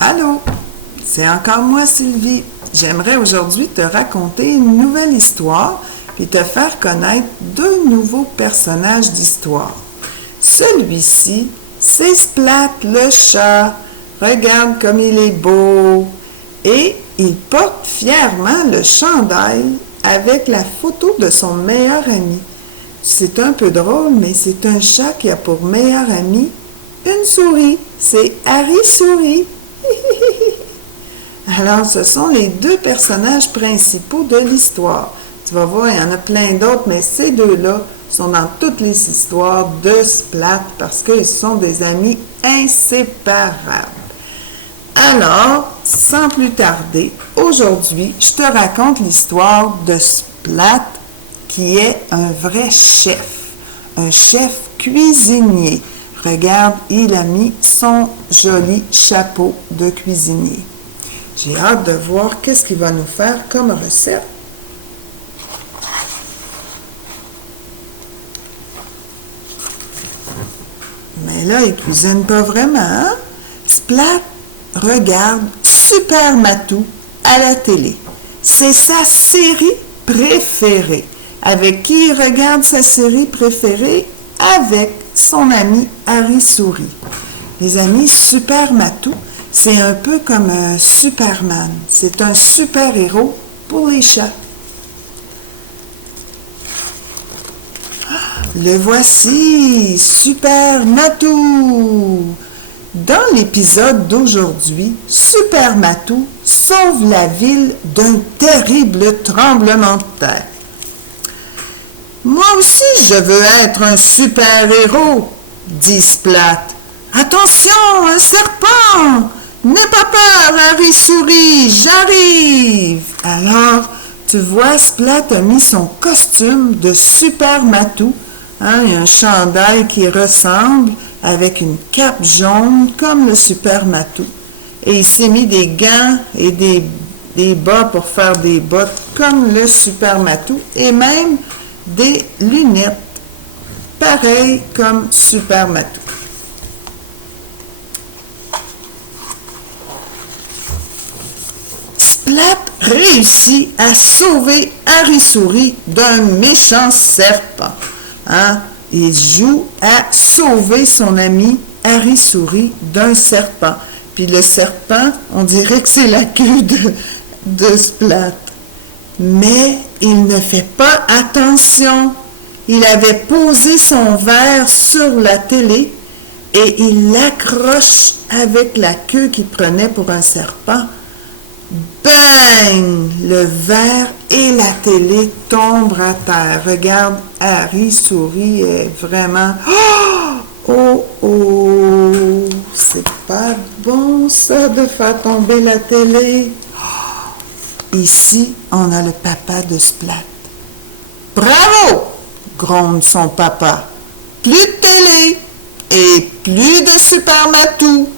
Allô, c'est encore moi Sylvie. J'aimerais aujourd'hui te raconter une nouvelle histoire puis te faire connaître deux nouveaux personnages d'histoire. Celui-ci, c'est Splat le chat. Regarde comme il est beau. Et il porte fièrement le chandail avec la photo de son meilleur ami. C'est un peu drôle, mais c'est un chat qui a pour meilleur ami une souris. C'est Harry Souris. Alors, ce sont les deux personnages principaux de l'histoire. Tu vas voir, il y en a plein d'autres, mais ces deux-là sont dans toutes les histoires de Splat parce qu'ils sont des amis inséparables. Alors, sans plus tarder, aujourd'hui, je te raconte l'histoire de Splat qui est un vrai chef, un chef cuisinier. Regarde, il a mis son joli chapeau de cuisinier. J'ai hâte de voir qu'est-ce qu'il va nous faire comme recette. Mais là, il cuisine pas vraiment, hein? Splat regarde Super Matou à la télé. C'est sa série préférée. Avec qui il regarde sa série préférée? Avec son ami Harry Souris. Les amis, Super Matou, c'est un peu comme un Superman. C'est un super-héros pour les chats. Le voici, Super Matou! Dans l'épisode d'aujourd'hui, Super Matou sauve la ville d'un terrible tremblement de terre. Moi aussi, je veux être un super-héros, dit Splat. Attention, un serpent! N'aie pas peur, Harry Souris, j'arrive! Alors, tu vois, Splat a mis son costume de Super Matou. Hein, il y a un chandail qui ressemble avec une cape jaune comme le Super Matou. Et il s'est mis des gants et des bas pour faire des bottes comme le Super Matou et même des lunettes pareilles comme Super Matou. Splat réussit à sauver Harry Souris d'un méchant serpent. Hein? Il joue à sauver son ami Harry Souris d'un serpent. Puis le serpent, on dirait que c'est la queue de Splat. Mais il ne fait pas attention. Il avait posé son verre sur la télé et il l'accroche avec la queue qu'il prenait pour un serpent. Bang! Le verre et la télé tombent à terre. Regarde, Harry Souris est vraiment... Oh, oh! C'est pas bon ça de faire tomber la télé. Ici, on a le papa de Splat. Bravo! Gronde son papa. Plus de télé et plus de Super Matou.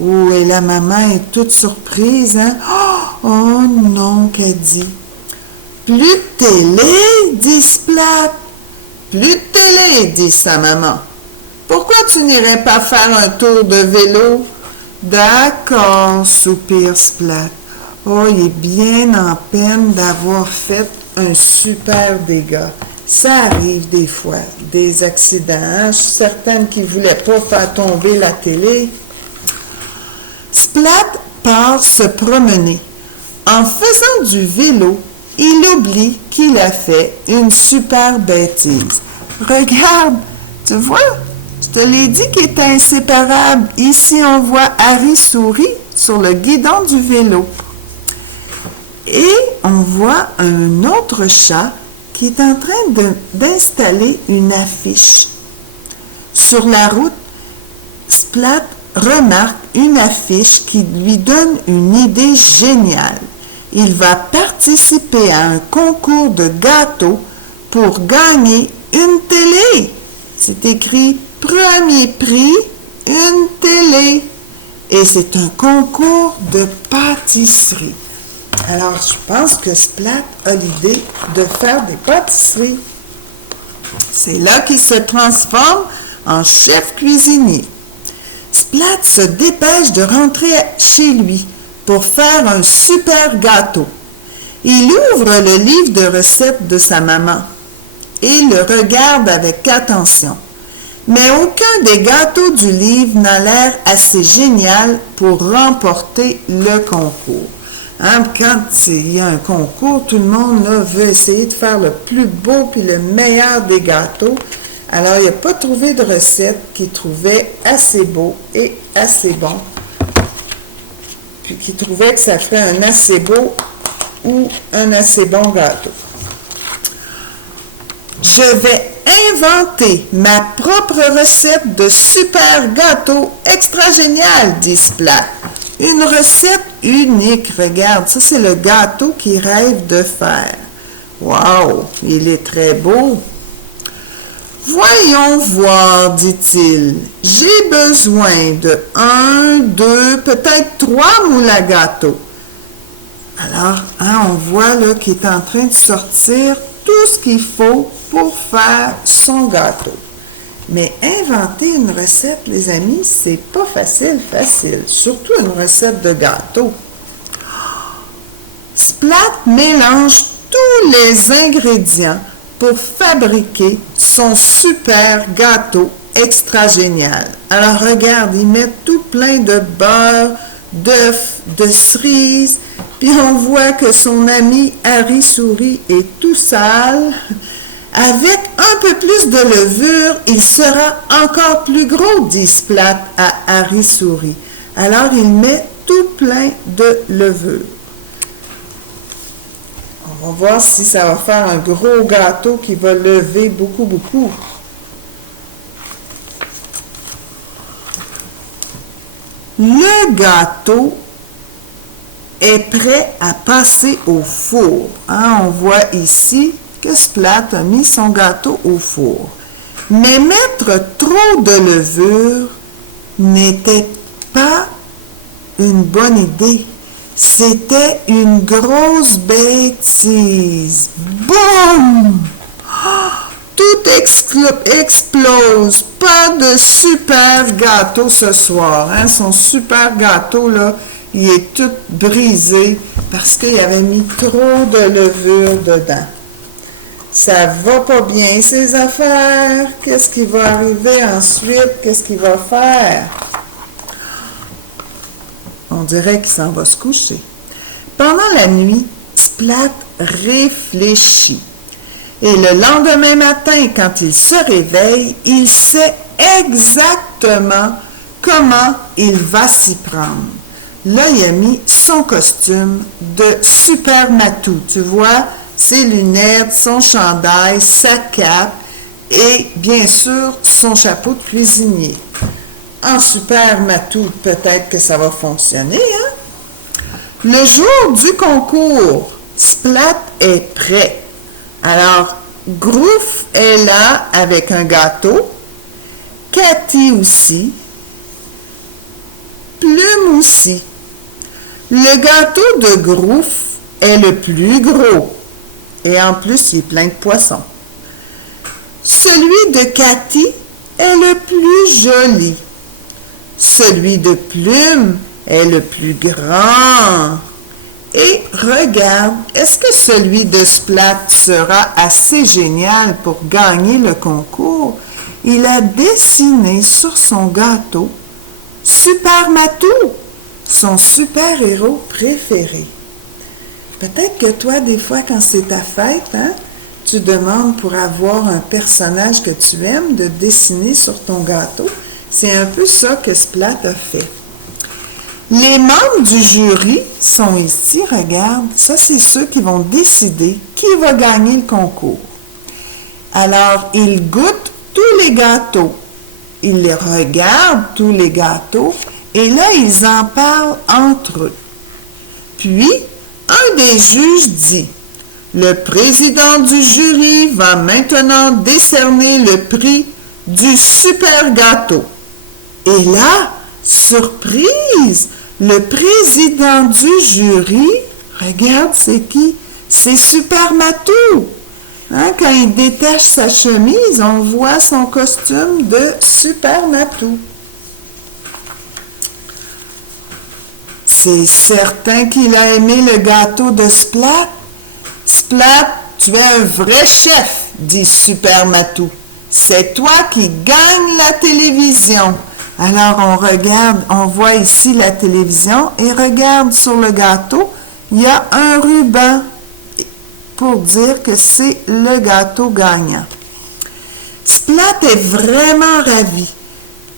Oh, et la maman est toute surprise, hein? Oh non, qu'elle dit. Plus de télé, dit Splat. Plus de télé, dit sa maman. Pourquoi tu n'irais pas faire un tour de vélo? D'accord, soupire Splat. Oh, il est bien en peine d'avoir fait un super dégât. Ça arrive des fois, des accidents. Hein? Je suis certaine qu'il ne voulait pas faire tomber la télé. Splat part se promener. En faisant du vélo, il oublie qu'il a fait une super bêtise. Regarde, tu vois, je te l'ai dit qu'il était inséparable. Ici, on voit Harry Souris sur le guidon du vélo. Et on voit un autre chat qui est en train d'installer une affiche. Sur la route, Splat remarque une affiche qui lui donne une idée géniale. Il va participer à un concours de gâteaux pour gagner une télé. C'est écrit « Premier prix, une télé ». Et c'est un concours de pâtisserie. Alors, je pense que Splat a l'idée de faire des pâtisseries. C'est là qu'il se transforme en chef cuisinier. Splat se dépêche de rentrer chez lui pour faire un super gâteau. Il ouvre le livre de recettes de sa maman et le regarde avec attention. Mais aucun des gâteaux du livre n'a l'air assez génial pour remporter le concours. Hein, quand il y a un concours, tout le monde là, veut essayer de faire le plus beau puis le meilleur des gâteaux. Alors, il n'a pas trouvé de recette qu'il trouvait assez beau et assez bon. Puis qu'il trouvait que ça ferait un assez beau ou un assez bon gâteau. Je vais inventer ma propre recette de super gâteau extra génial, dit Splat. Une recette unique, regarde, ça c'est le gâteau qu'il rêve de faire. Waouh, il est très beau. Voyons voir, dit-il. J'ai besoin de 1, 2, peut-être 3 moules à gâteau. Alors, hein, on voit là qu'il est en train de sortir tout ce qu'il faut pour faire son gâteau. Mais inventer une recette, les amis, c'est pas facile, surtout une recette de gâteau. Splat mélange tous les ingrédients pour fabriquer son super gâteau extra génial. Alors regarde, il met tout plein de beurre, d'œufs, de cerises, puis on voit que son ami Harry Souris est tout sale. Avec un peu plus de levure, il sera encore plus gros, dit Splat à Harry Souris. Alors il met tout plein de levure. On va voir si ça va faire un gros gâteau qui va lever beaucoup, beaucoup. Le gâteau est prêt à passer au four. Hein, on voit ici que Splat a mis son gâteau au four. Mais mettre trop de levure n'était pas une bonne idée. C'était une grosse bêtise. Boum! Tout explose. Pas de super gâteau ce soir. Hein? Son super gâteau, là, il est tout brisé parce qu'il avait mis trop de levure dedans. Ça va pas bien, ces affaires. Qu'est-ce qui va arriver ensuite? Qu'est-ce qu'il va faire? On dirait qu'il s'en va se coucher. Pendant la nuit, Splat réfléchit. Et le lendemain matin, quand il se réveille, il sait exactement comment il va s'y prendre. Là, il a mis son costume de super matou. Tu vois, ses lunettes, son chandail, sa cape et bien sûr son chapeau de cuisinier. En super matou, peut-être que ça va fonctionner, hein? Le jour du concours, Splat est prêt. Alors, Grouf est là avec un gâteau, Cathy aussi, Plume aussi. Le gâteau de Grouf est le plus gros et en plus, il est plein de poissons. Celui de Cathy est le plus joli. Celui de Plume est le plus grand. Et regarde, est-ce que celui de Splat sera assez génial pour gagner le concours? Il a dessiné sur son gâteau Super Matou, son super-héros préféré. Peut-être que toi, des fois, quand c'est ta fête, hein, tu demandes pour avoir un personnage que tu aimes de dessiner sur ton gâteau. C'est un peu ça que Splat a fait. Les membres du jury sont ici, regarde, ça c'est ceux qui vont décider qui va gagner le concours. Alors, ils goûtent tous les gâteaux, ils les regardent tous les gâteaux et là, ils en parlent entre eux. Puis, un des juges dit, « Le président du jury va maintenant décerner le prix du super gâteau. » Et là, surprise, le président du jury, regarde, c'est qui? C'est Super Matou. Hein, quand il détache sa chemise, on voit son costume de Super Matou. C'est certain qu'il a aimé le gâteau de Splat. Splat, tu es un vrai chef, dit Super Matou. C'est toi qui gagne la télévision. Alors on regarde, on voit ici la télévision et regarde sur le gâteau, il y a un ruban pour dire que c'est le gâteau gagnant. Splat est vraiment ravi.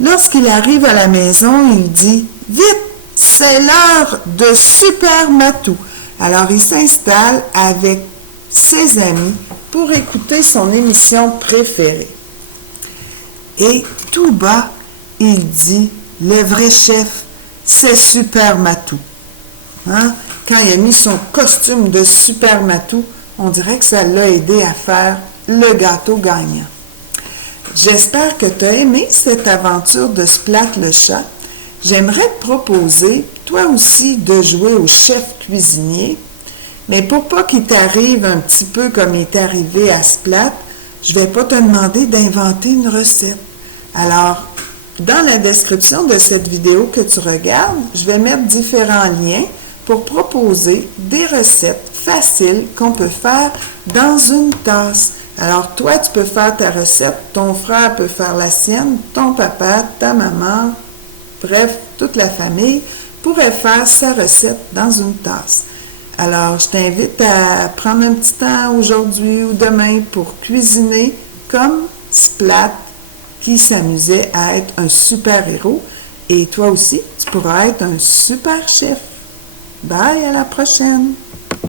Lorsqu'il arrive à la maison, il dit « Vite, c'est l'heure de Super Matou ». Alors il s'installe avec ses amis pour écouter son émission préférée. Et tout bas, il dit « Le vrai chef, c'est Super Matou ». Hein? Quand il a mis son costume de Super Matou, on dirait que ça l'a aidé à faire le gâteau gagnant. J'espère que tu as aimé cette aventure de Splat le chat. J'aimerais te proposer, toi aussi, de jouer au chef cuisinier, mais pour pas qu'il t'arrive un petit peu comme il est arrivé à Splat, je vais pas te demander d'inventer une recette. Alors, dans la description de cette vidéo que tu regardes, je vais mettre différents liens pour proposer des recettes faciles qu'on peut faire dans une tasse. Alors, toi, tu peux faire ta recette, ton frère peut faire la sienne, ton papa, ta maman, bref, toute la famille pourrait faire sa recette dans une tasse. Alors, je t'invite à prendre un petit temps aujourd'hui ou demain pour cuisiner comme Splat qui s'amusait à être un super-héros. Et toi aussi, tu pourras être un super chef. Bye, à la prochaine!